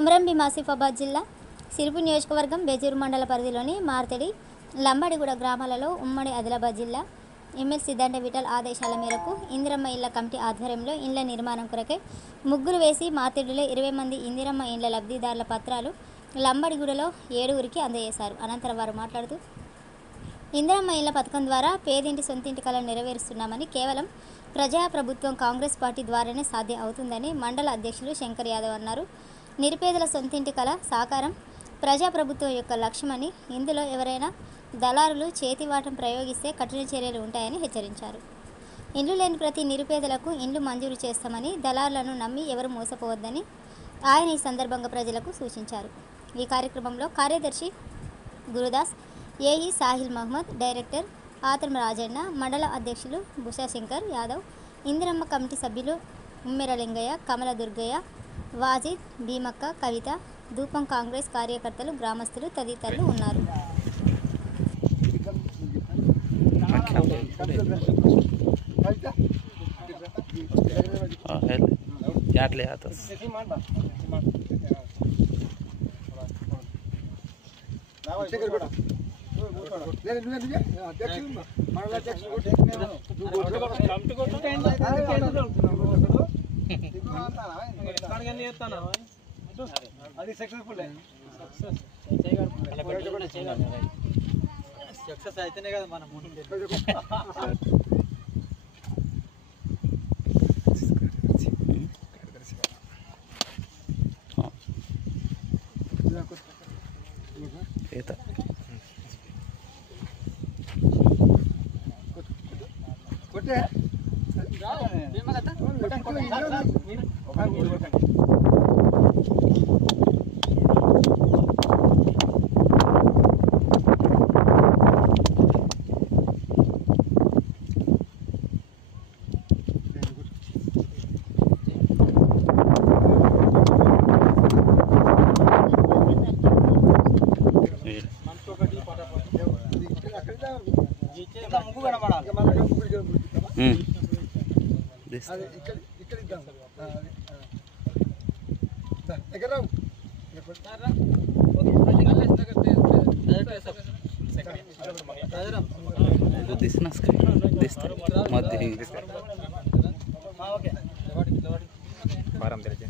కొమరం భీం ఆసిఫాబాద్ జిల్లా సిరిపు నియోజకవర్గం బేజూరు మండల పరిధిలోని మార్తడి, లంబడిగూడ గ్రామాలలో ఉమ్మడి ఆదిలాబాద్ జిల్లా ఎమ్మెల్సీ సిద్ధాంత విఠల్ ఆదేశాల మేరకు ఇందిరమ్మ ఇళ్ల కమిటీ ఆధ్వర్యంలో ఇండ్ల నిర్మాణం కొరకై ముగ్గులు వేసి మార్తడిలో 20 మంది ఇందిరమ్మ ఇండ్ల లబ్ధిదారుల పత్రాలు లంబడిగూడలో 7కి అందజేశారు. అనంతరం వారు మాట్లాడుతూ ఇందిరమ్మ ఇళ్ల పథకం ద్వారా పేదింటి సొంతింటి కలను నెరవేరుస్తున్నామని, కేవలం ప్రజాప్రభుత్వం కాంగ్రెస్ పార్టీ ద్వారానే సాధ్యం అవుతుందని మండల అధ్యక్షులు శంకర్ యాదవ్ అన్నారు. నిరుపేదల సొంతింటి కల సాకారం ప్రజాప్రభుత్వం యొక్క లక్ష్యమని, ఇందులో ఎవరైనా దళారులు చేతివాటం ప్రయోగిస్తే కఠిన చర్యలు ఉంటాయని హెచ్చరించారు. ఇండ్లు లేని ప్రతి నిరుపేదలకు ఇండ్లు మంజూరు చేస్తామని, దళారులను నమ్మి ఎవరు మోసపోవద్దని ఆయన ఈ సందర్భంగా ప్రజలకు సూచించారు. ఈ కార్యక్రమంలో కార్యదర్శి గురుదాస్, ఏఈ సాహిల్ మహమ్మద్, డైరెక్టర్ ఆత్రం రాజన్న, మండల అధ్యక్షులు బుషా శంకర్ యాదవ్, ఇందిరమ్మ కమిటీ సభ్యులు ఉమ్మెర లింగయ్య, కమల దుర్గయ్య, వాజిద్, భీమక్క, కవిత, ధూపం కాంగ్రెస్ కార్యకర్తలు, గ్రామస్తులు తదితరులు ఉన్నారు. అది సక్సెస్ఫుల్ సక్సెస్ అయితేనే కదా మనం కొట్టే ముగ్గు కనబడాలి ఇక్కడ ఇద్దాం దగ్గర ఫారం తెరిచి